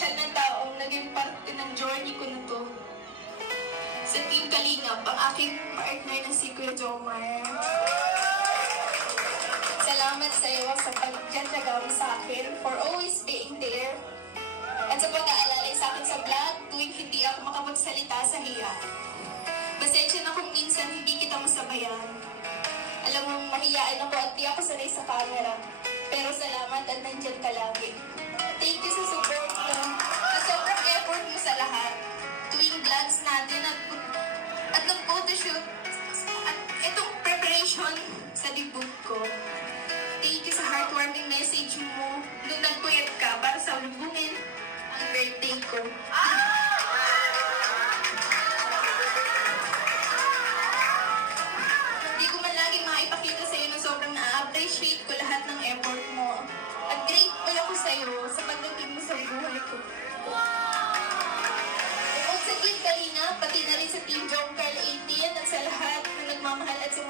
espesyal na taong naging parte ng journey ko na to. Sa Team Kalingap, ang aking partner na si Kuya Jomar. Salamat sa iyo sa pagtiyagaw sa akin, for always being there. At sa pag-aalalay sa akin sa vlog, tuwing hindi ako makapagsalita sa hiya. Pasensya na kung minsan hindi kita masabayan. Alam mo, mahiyaan ako at di ako sanay sa camera. Pero salamat at nandyan ka lagi.